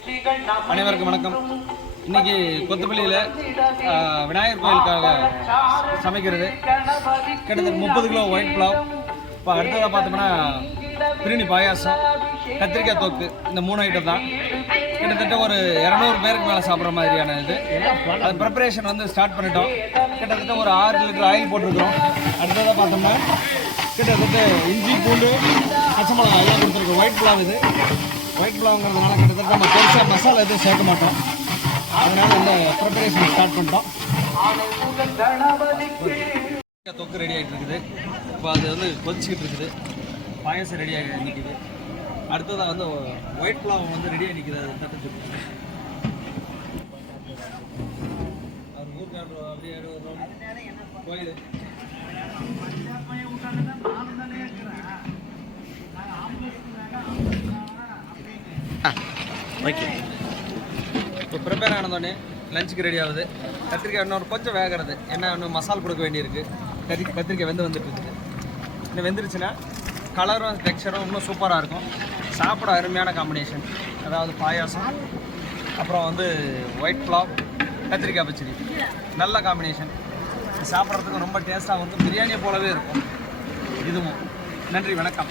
அனைவருக்கும் வணக்கம். இன்னைக்கு கொத்தப்பள்ளியில் விநாயகர் கோயிலுக்காக சமைக்கிறது. கிட்டத்தட்ட முப்பது கிலோ ஒயிட் புலாவ். இப்போ அடுத்ததாக பார்த்தோம்னா பிரிணி பாயாசம் கத்திரிக்காய் தொக்கு இந்த மூணு ஐட்டம் தான். கிட்டத்தட்ட ஒரு இரநூறு பேருக்கு மேலே சாப்பிட்ற மாதிரியான இது. அது ப்ரிப்பரேஷன் வந்து ஸ்டார்ட் பண்ணிட்டோம். கிட்டத்தட்ட ஒரு ஆறு லிட்டர் ஆயில் போட்டிருக்கிறோம். அடுத்ததாக பார்த்தோம்னா கிட்டத்தட்ட இஞ்சி பூண்டு பச்சை மிளகாய் எல்லாம் கொடுத்துருக்கோம். ஒயிட் புலாவ் இது. ஒயிட் புலாவுங்கிறதுனால கிட்டத்தட்ட நம்ம பெருசாக மசாலா எதுவும் சேர்க்க மாட்டோம். அதனால இந்த ப்ரிப்பரேஷன் ஸ்டார்ட் பண்ணிட்டோம். தொக்கு ரெடி ஆகிட்டு இருக்குது. இப்போ அது வந்து கொதிச்சுக்கிட்டு இருக்குது. பாயசம் ரெடி ஆகி நிற்கிது அடுத்ததாக வந்து ஒயிட் புலாவ் வந்து ரெடியாக நிற்கிது அது தட்டு அவர் அப்படியே கோயில். ஓகே இப்போ ப்ரிப்பேர் ஆனதோடனே லஞ்சுக்கு ரெடி ஆகுது. கத்திரிக்காய் இன்னொரு கொஞ்சம் வேகிறது. என்ன இன்னும் மசால் கொடுக்க வேண்டியிருக்கு. கறி கத்திரிக்காய் வெந்து வந்துட்டு இருக்குது இன்னும் வெந்துருச்சுன்னா கலரும் டெக்ஸ்டரும் இன்னும் சூப்பராக இருக்கும். சாப்பிட அருமையான காம்பினேஷன் அதாவது பாயாசம் அப்புறம் வந்து ஒயிட் புலாவ் கத்திரிக்காய் பச்சடி. நல்ல காம்பினேஷன் சாப்பிட்றதுக்கு ரொம்ப டேஸ்ட்டாக வந்து பிரியாணியை போலவே இருக்கும். இதுவும். நன்றி வணக்கம்.